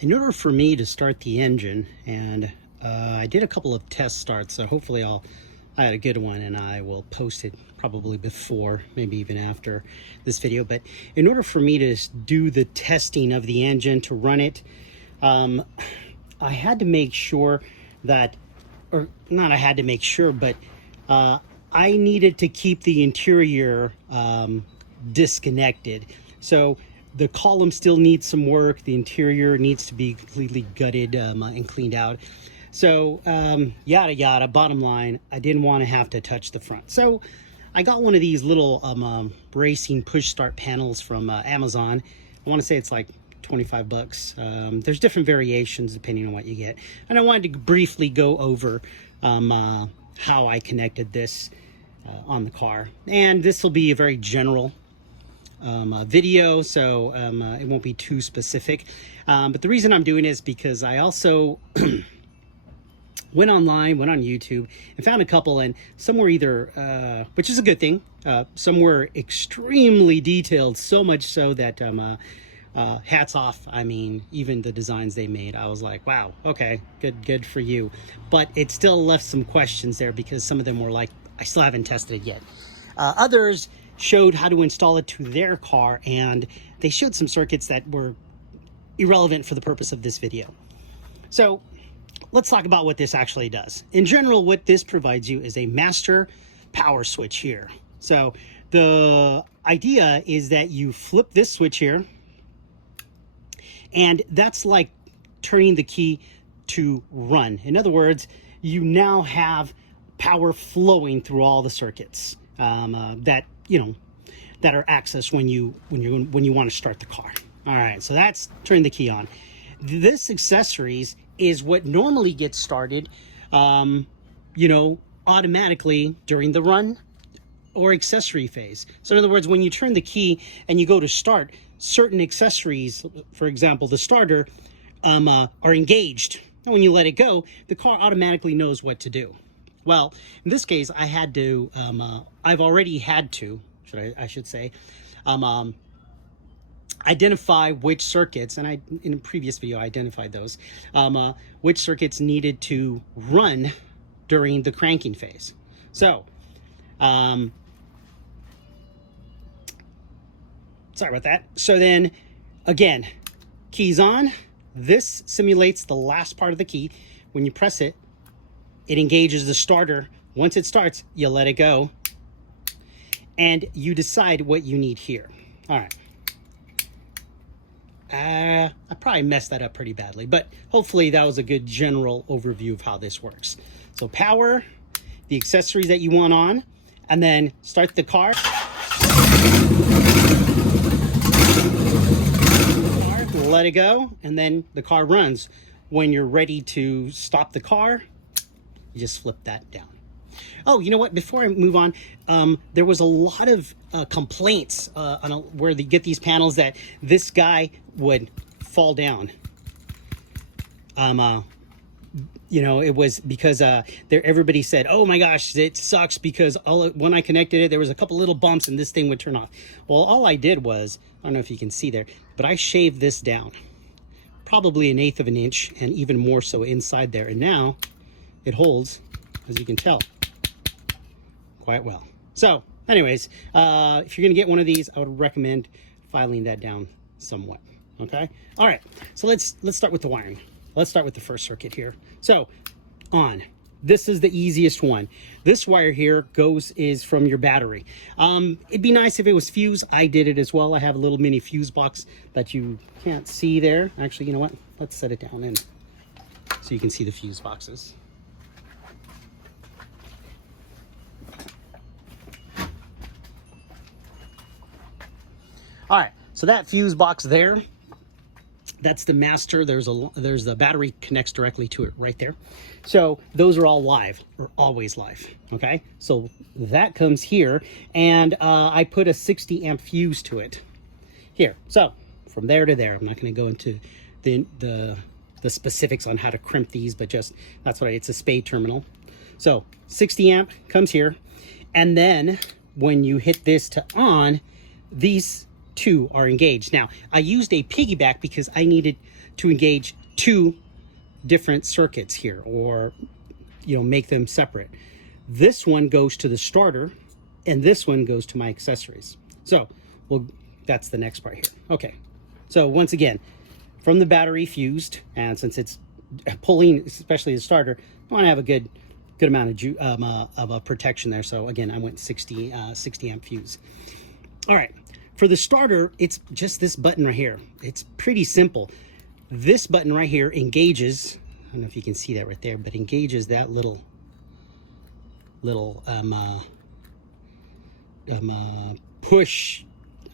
In order for me to start the engine, and I did a couple of test starts, so hopefully I had a good one, and I will post it probably before, maybe even after this video. But in order for me to do the testing of the engine, to run it, I had to make sure that, or not I had to make sure, but I needed to keep the interior disconnected. So the column still needs some work. The interior needs to be completely gutted and cleaned out. So yada yada, bottom line, I didn't want to have to touch the front. So I got one of these little racing push start panels from Amazon. I want to say it's like 25 bucks. There's different variations depending on what you get. And I wanted to briefly go over how I connected this on the car. And this will be a very general video, so it won't be too specific. But the reason I'm doing it is because I also went online, went on YouTube, and found a couple, and some were either, which is a good thing, some were extremely detailed, so much so that hats off. I mean, even the designs they made, I was like, wow, okay, good for you. But it still left some questions there because some of them were like, I still haven't tested it yet. Others showed how to install it to their car, and they showed some circuits that were irrelevant for the purpose of this video. So let's talk about what this actually does. In general, what this provides you is a master power switch here. So the idea is that you flip this switch here, and that's like turning the key to run. In other words, you now have power flowing through all the circuits that that are accessed when you want to start the car. All right, so that's turning the key on. This accessories is what normally gets started, automatically during the run or accessory phase. So in other words, when you turn the key and you go to start, certain accessories, for example, the starter, are engaged. And when you let it go, the car automatically knows what to do. Well, in this case, I had to, I've already had to, I should say, identify which circuits, and in a previous video, I identified those, which circuits needed to run during the cranking phase. So, sorry about that. So then, again, keys on. This simulates the last part of the key. When you press it, it engages the starter. Once it starts, you let it go, and you decide what you need here. All right. I probably messed that up pretty badly, but hopefully that was a good general overview of how this works. So power, the accessories that you want on, and then start the car. Let it go, and then the car runs. When you're ready to stop the car, you just flip that down. Oh, you know what? Before I move on, there was a lot of complaints where they get these panels that this guy would fall down. It was because everybody said, "Oh my gosh, it sucks," because when I connected it, there was a couple little bumps and this thing would turn off. Well, all I did was, I don't know if you can see there, but I shaved this down, probably 1/8 of an inch, and even more so inside there. And now it holds, as you can tell, quite well. So anyways, if you're gonna get one of these, I would recommend filing that down somewhat. Okay, all right, so let's start with the wiring. Let's start with the first circuit here. So on, this is the easiest one. This wire here is from your battery. It'd be nice if it was fuse. I did it as well. I have a little mini fuse box that you can't see there. Actually, you know what, let's set it down in so you can see the fuse boxes. All right, so that fuse box there, that's the master. There's the battery connects directly to it right there. So those are all live, or always live, okay? So that comes here, and I put a 60 amp fuse to it here. So from there to there, I'm not gonna go into the specifics on how to crimp these, but just, that's what it's a spade terminal. So 60 amp comes here, and then when you hit this to on, these two are engaged. Now, I used a piggyback because I needed to engage two different circuits here, or make them separate. This one goes to the starter and this one goes to my accessories. So well, that's the next part here. Okay, so once again, from the battery fused, and since it's pulling, especially the starter, I want to have a good amount of protection there. So again, I went 60 amp fuse. All right, for the starter, it's just this button right here. It's pretty simple. This button right here engages, I don't know if you can see that right there, but engages that little push,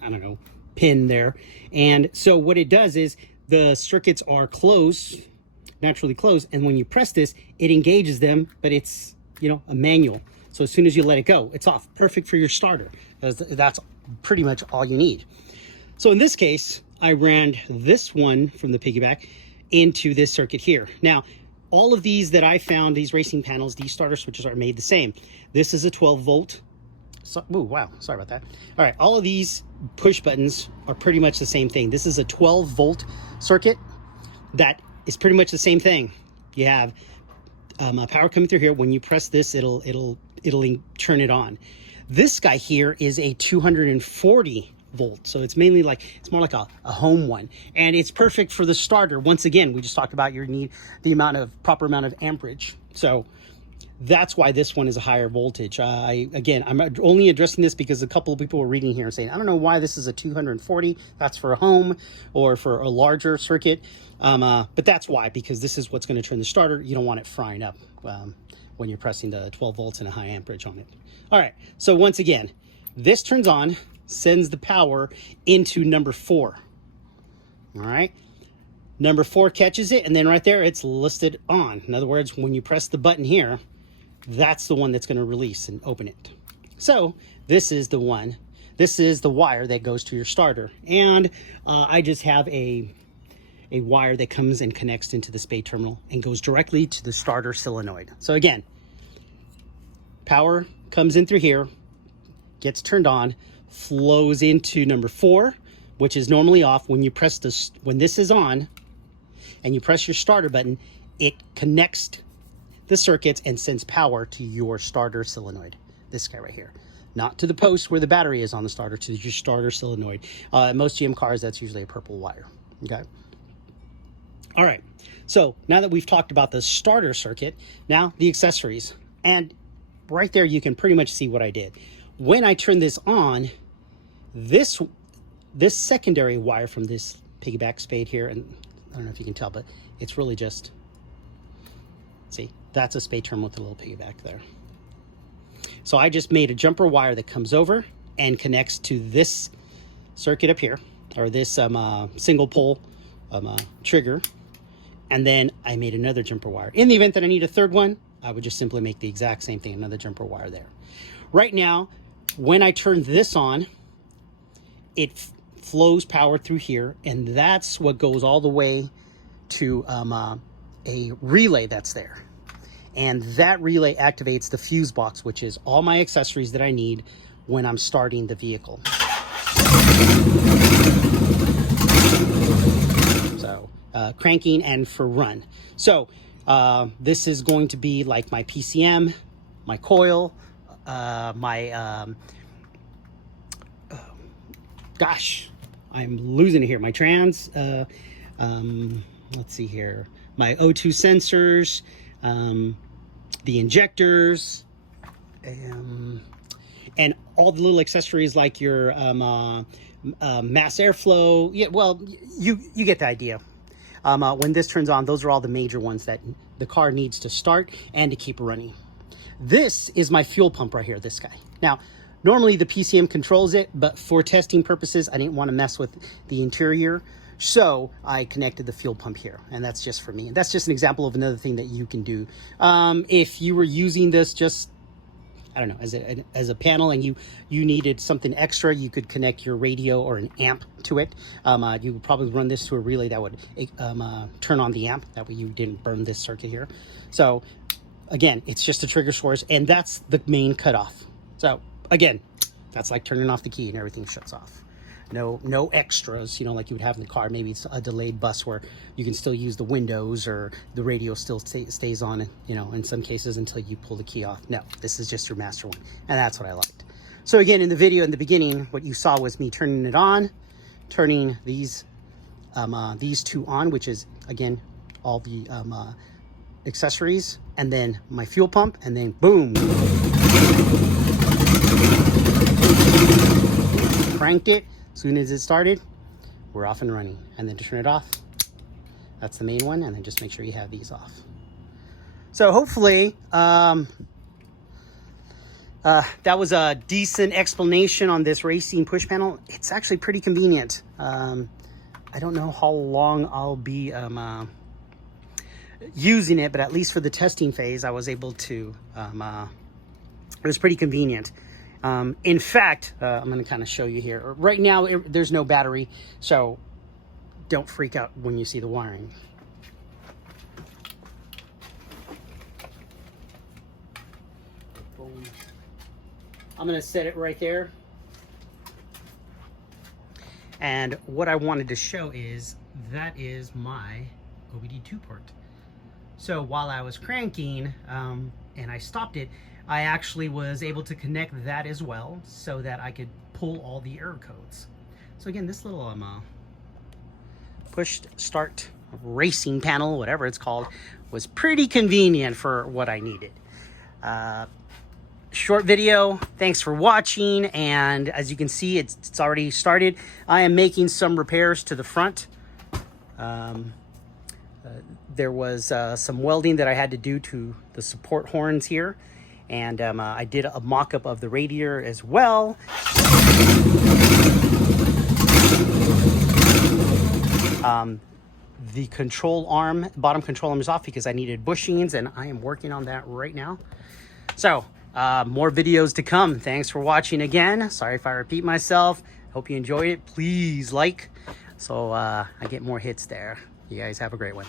I don't know, pin there. And so what it does is the circuits are closed, naturally closed, and when you press this, it engages them, but it's, a manual. So as soon as you let it go, it's off. Perfect for your starter. That's pretty much all you need. So in this case, I ran this one from the piggyback into this circuit here. Now, all of these that I found, these racing panels, these starter switches are made the same. This is a 12 volt. So, ooh, wow, sorry about that. All right, all of these push buttons are pretty much the same thing. This is a 12 volt circuit that is pretty much the same thing. You have power coming through here. When you press this, it'll turn it on. This guy here is a 240 volt, so it's mainly it's more like a home one, and it's perfect for the starter. Once again, we just talked about your need the proper amount of amperage, so that's why this one is a higher voltage. I'm only addressing this because a couple of people were reading here and saying, I don't know why this is a 240. That's for a home or for a larger circuit, but that's why, because this is what's going to turn the starter. You don't want it frying up when you're pressing the 12 volts and a high amperage on it. All right, so once again, this turns on, sends the power into number 4. All right, number 4 catches it, and then right there it's listed on. In other words, when you press the button here, that's the one that's going to release and open it. So this is the one. This is the wire that goes to your starter, and I just have a wire that comes and connects into the spade terminal and goes directly to the starter solenoid. So again, power comes in through here, gets turned on, flows into number 4, which is normally off. When you press this, when this is on and you press your starter button, it connects the circuits and sends power to your starter solenoid. This guy right here, not to the post where the battery is on the starter, to your starter solenoid. Most GM cars, that's usually a purple wire. Okay. All right. So now that we've talked about the starter circuit, now the accessories, and right there you can pretty much see what I did. When I turn this on, this secondary wire from this piggyback spade here, and I don't know if you can tell, but it's really just, see, that's a spade terminal with a little piggyback there. So I just made a jumper wire that comes over and connects to this circuit up here, or this single pole trigger, and then I made another jumper wire. In the event that I need a third one, I would just simply make the exact same thing, another jumper wire there. Right now, when I turn this on, it flows power through here, and that's what goes all the way to a relay that's there. And that relay activates the fuse box, which is all my accessories that I need when I'm starting the vehicle. So cranking and for run. So this is going to be like my PCM, my coil, gosh, I'm losing it here. My trans, let's see here, my O2 sensors, the injectors, and all the little accessories like your mass airflow. Yeah, well, you get the idea. When this turns on, those are all the major ones that the car needs to start and to keep running. This is my fuel pump right here, this guy. Now, normally the PCM controls it, but for testing purposes, I didn't want to mess with the interior. So I connected the fuel pump here, and that's just for me. That's just an example of another thing that you can do. If you were using this just, I don't know, as a panel, and you needed something extra, you could connect your radio or an amp to it. You would probably run this to a relay that would turn on the amp. That way you didn't burn this circuit here. So again, it's just a trigger source, and that's the main cutoff. So again, that's like turning off the key and everything shuts off. no extras, you know, like you would have in the car. Maybe it's a delayed bus where you can still use the windows or the radio still stays on, you know, in some cases until you pull the key off. No, this is just your master one, and that's what I liked. So again, in the video in the beginning, what you saw was me turning it on, turning these two on, which is again all the accessories, and then my fuel pump, and then boom, cranked it. As soon as it started, we're off and running. And then to turn it off, that's the main one, and then just make sure you have these off. So hopefully that was a decent explanation on this racing push panel. It's actually pretty convenient. I don't know how long I'll be using it, but at least for the testing phase, I was able to, it was pretty convenient. In fact, I'm going to kind of show you here. Right now, there's no battery, so don't freak out when you see the wiring. Boom. I'm going to set it right there. And what I wanted to show is, that is my OBD2 port. So while I was cranking and I stopped it, I actually was able to connect that as well so that I could pull all the error codes. So again, this little push start racing panel, whatever it's called, was pretty convenient for what I needed. Short video. Thanks for watching. And as you can see, it's already started. I am making some repairs to the front. There was some welding that I had to do to the support horns here. And I did a mock-up of the radiator as well. The control arm, bottom control arm is off because I needed bushings, and I am working on that right now. So more videos to come. Thanks for watching again. Sorry if I repeat myself. Hope you enjoyed it. Please like, so I get more hits there. You guys have a great one.